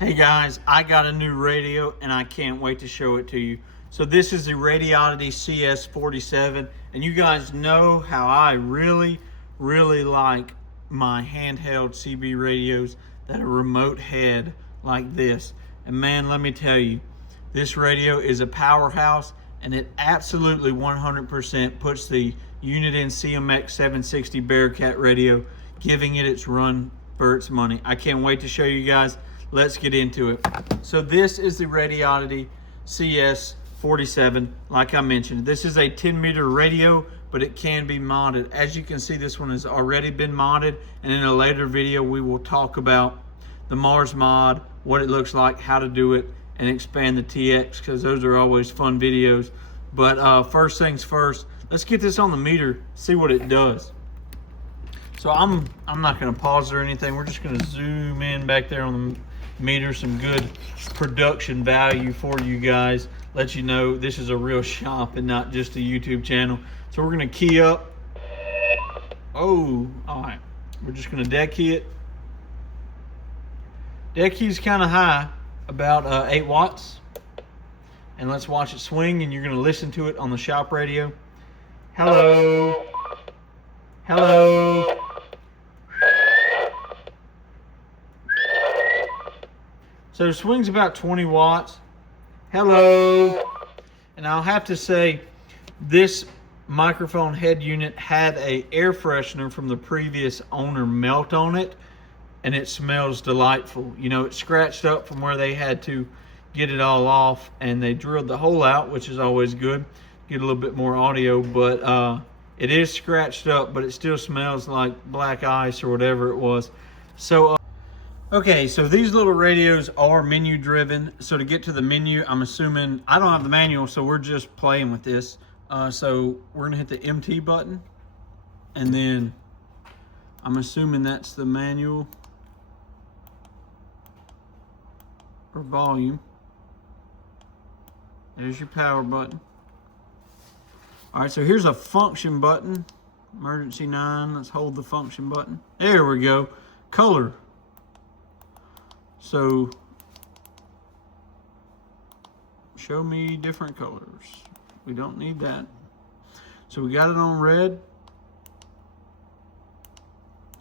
Hey guys, I got a new radio and I can't wait to show it to you. So this is the Radioddity CS-47, and you guys know how I really like my handheld CB radios that are remote head like this. And man, let me tell you, this radio is a powerhouse, and it absolutely 100% puts the Uniden CMX 760 Bearcat radio, giving it its run for its money. I can't wait to show you guys. Let's get into it. So this is the Radioddity CS-47. Like I mentioned, this is a 10-meter radio, but it can be modded. As you can see, this one has already been modded, and in a later video we will talk about the Mars mod, what it looks like, how to do it, and expand the TX, because those are always fun videos. But first things first, let's get this on the meter, see what it does. So I'm not going to pause or anything. We're just going to zoom in back there on the meter, some good production value for you guys. Let you know this is a real shop and not just a YouTube channel. So we're going to key up. Oh, all right. We're just going to deck key it. Deck key is kind of high, about 8 watts. And let's watch it swing, and you're going to listen to it on the shop radio. Hello. Hello. So it swings about 20 watts. Hello. And I'll have to say, this microphone head unit had an air freshener from the previous owner melt on it, and it smells delightful. You know, it scratched up from where they had to get it all off, and they drilled the hole out, which is always good. Get a little bit more audio, but it is scratched up, but it still smells like black ice or whatever it was. So okay, so these little radios are menu driven. So to get to the menu, I'm assuming, I don't have the manual, so we're just playing with this. So we're gonna hit the MT button, and then I'm assuming that's the manual or volume. There's your power button. All right, so here's a function button. Emergency 9, let's hold the function button. There we go. Color. So, show me different colors. We don't need that. So we got it on red.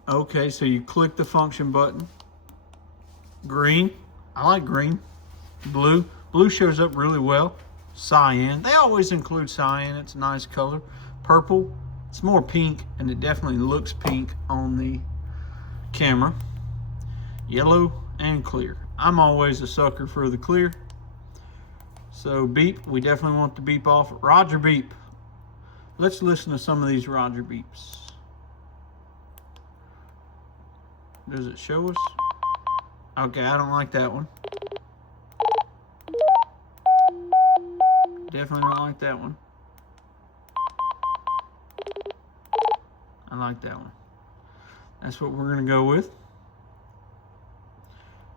Okay, so you click the function button. Green, I like green. Blue, blue shows up really well. Cyan, they always include cyan, it's a nice color. Purple, it's more pink, and it definitely looks pink on the camera. Yellow and clear. I'm always a sucker for the clear. So beep, we definitely want the beep off. Roger beep. Let's listen to some of these Roger beeps. Does it show us? Okay, I don't like that one. Definitely don't like that one. I like that one. That's what we're gonna go with.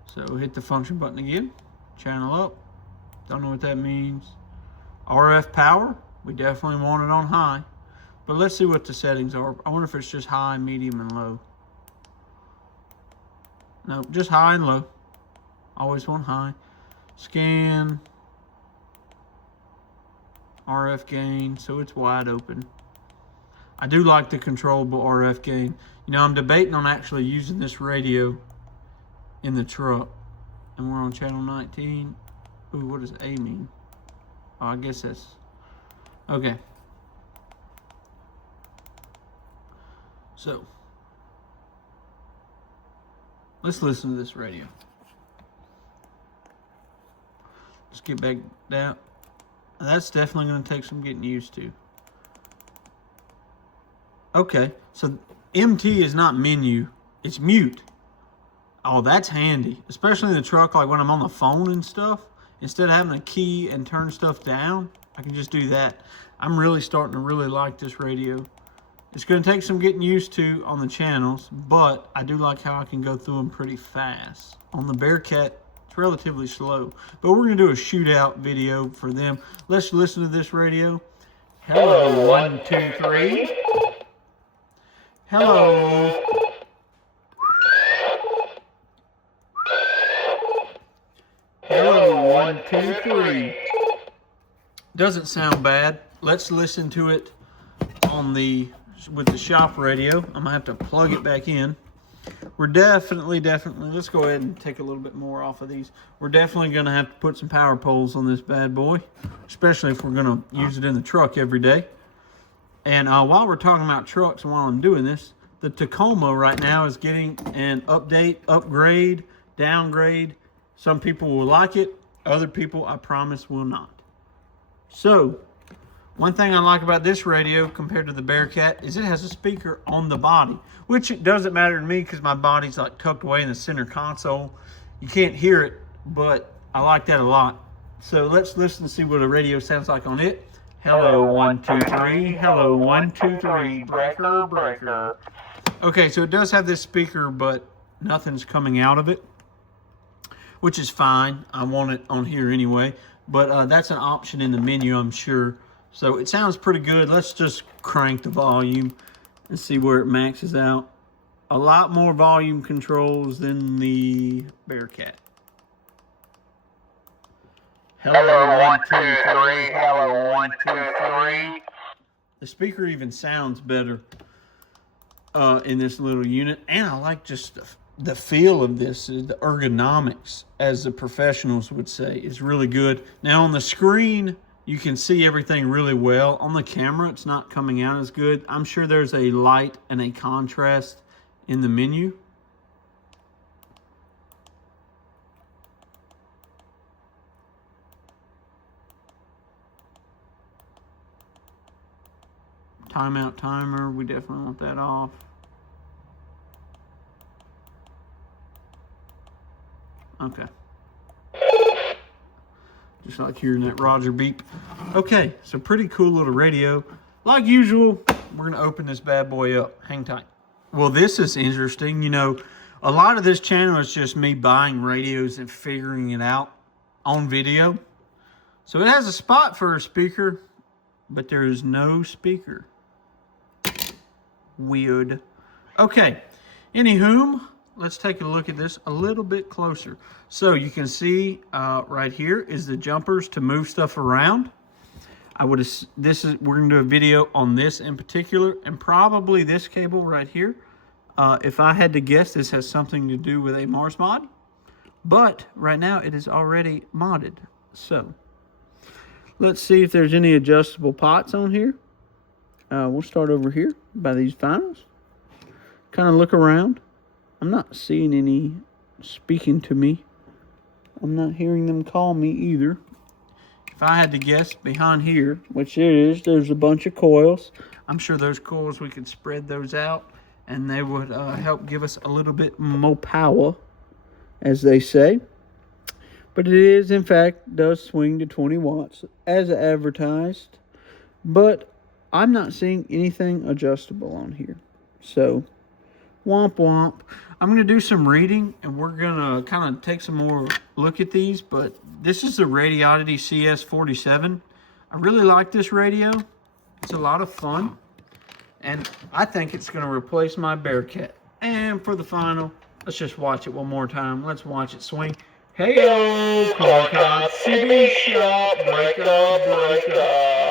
So hit the function button again, channel up. Don't know what that means. RF power, we definitely want it on high. But let's see what the settings are. I wonder if it's just high, medium, and low. No, just high and low. Always want high. Scan. RF gain, so it's wide open. I do like the controllable RF gain. You know, I'm debating on actually using this radio in the truck, and we're on channel 19. Ooh, what does A mean? Oh, I guess that's okay. So let's listen to this radio. Let's get back down. That's definitely going to take some getting used to. Okay, so MT is not menu, it's mute. Oh, that's handy, especially in the truck, like when I'm on the phone and stuff. Instead of having to key and turn stuff down, I can just do that. I'm really starting to really like this radio. It's going to take some getting used to on the channels, but I do like how I can go through them pretty fast. On the Bearcat, it's relatively slow, but we're going to do a shootout video for them. Let's listen to this radio. Hello, 1, 2, 3. Hello. 1, 2, 3. Doesn't sound bad. Let's listen to it with the shop radio. I'm gonna have to plug it back in. We're definitely, let's go ahead and take a little bit more off of these. We're definitely gonna have to put some power poles on this bad boy, especially if we're gonna use it in the truck every day. And while we're talking about trucks and while I'm doing this, the Tacoma right now is getting an update, upgrade, downgrade. Some people will like it, other people, I promise, will not. So, one thing I like about this radio compared to the Bearcat is it has a speaker on the body, which it doesn't matter to me because my body's like tucked away in the center console. You can't hear it, but I like that a lot. So let's listen to see what a radio sounds like on it. Hello, 1, 2, 3. Hello, 1, 2, 3. Breaker, breaker. Okay, so it does have this speaker, but nothing's coming out of it, which is fine. I want it on here anyway, but that's an option in the menu, I'm sure. So it sounds pretty good. Let's just crank the volume and see where it maxes out. A lot more volume controls than the Bearcat. Hello, 1, 2, 3. Hello, 1, 2, 3. The speaker even sounds better in this little unit. And I like just the feel of this. The ergonomics, as the professionals would say, is really good. Now on the screen, you can see everything really well. On the camera, it's not coming out as good. I'm sure there's a light and a contrast in the menu. Timeout timer, we definitely want that off. Okay. Just like hearing that Roger beep. Okay, so pretty cool little radio. Like usual, we're gonna open this bad boy up. Hang tight. Well, this is interesting. You know, a lot of this channel is just me buying radios and figuring it out on video. So it has a spot for a speaker, but there is no speaker. Weird. Okay, anywho, let's take a look at this a little bit closer. So you can see right here is the jumpers to move stuff around. We're gonna do a video on this in particular, and probably this cable right here. If I had to guess, this has something to do with a Mars mod, but right now it is already modded. So let's see if there's any adjustable pots on here. We'll start over here by these finals. Kind of look around. I'm not seeing any speaking to me. I'm not hearing them call me either. If I had to guess, behind here, which it is, there's a bunch of coils. I'm sure those coils, we could spread those out and they would help give us a little bit more power, as they say. But it is, in fact, does swing to 20 watts as advertised. But I'm not seeing anything adjustable on here. So, womp womp. I'm going to do some reading and we're going to kind of take some more look at these. But this is the Radioddity CS-47. I really like this radio. It's a lot of fun. And I think it's going to replace my Bearcat. And for the final, let's just watch it one more time. Let's watch it swing. Hey-o, Clark City Shop, break up, break up.